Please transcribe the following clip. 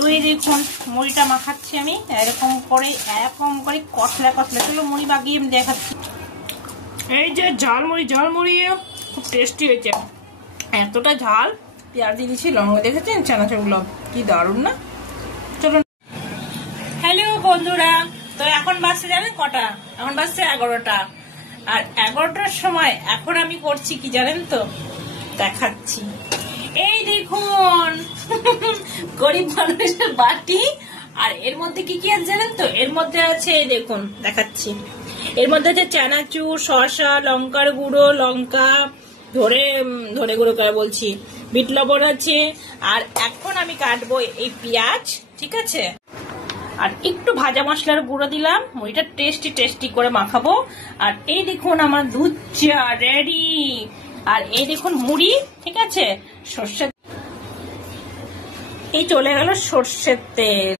তো এই দেখুন মুড়িটা মাখাচ্ছি আমি এরকম করে কষলা কষলা। চলো মুড়ি বাগিয়ে আমি দেখাচ্ছি। এই যে ঝালমুড়ি খুব টেস্টি হয়েছে, এতটা ঝাল। পেঁয়াজ দিয়ে দিচ্ছি, লঙ্কা দেখেছেন, চানাচুরগুলো কি দারুণ না। চলো। হ্যালো বন্ধুরা, তো এখন বাজছে জানেন কটা? এখন বাজছে 11টা। আর 11টার সময় এখন আমি করছি কি জানেন তো? দেখাচ্ছি। এই দেখুন গরিব মানুষের বাটি। আর এর মধ্যে কি কি আছে জানেন তো? এর মধ্যে আছে, এই দেখুন দেখাচ্ছি, এর মধ্যে আছে চানাচুর, শসা, লঙ্কার গুঁড়ো, লঙ্কা ধরে গুঁড়ো করে বলছি, বিট লবণ আছে। আর এখন আমি কাটবো এই পেঁয়াজ, ঠিক আছে? আর একটু ভাজা মশলার গুঁড়ো দিলাম, মুড়িটা টেস্টি করে মাখাবো। আর এই দেখুন আমার দুধ চা রেডি। আর এই দেখুন মুড়ি, ঠিক আছে, সর্ষে, এই চলে গেল সর্ষের তেল।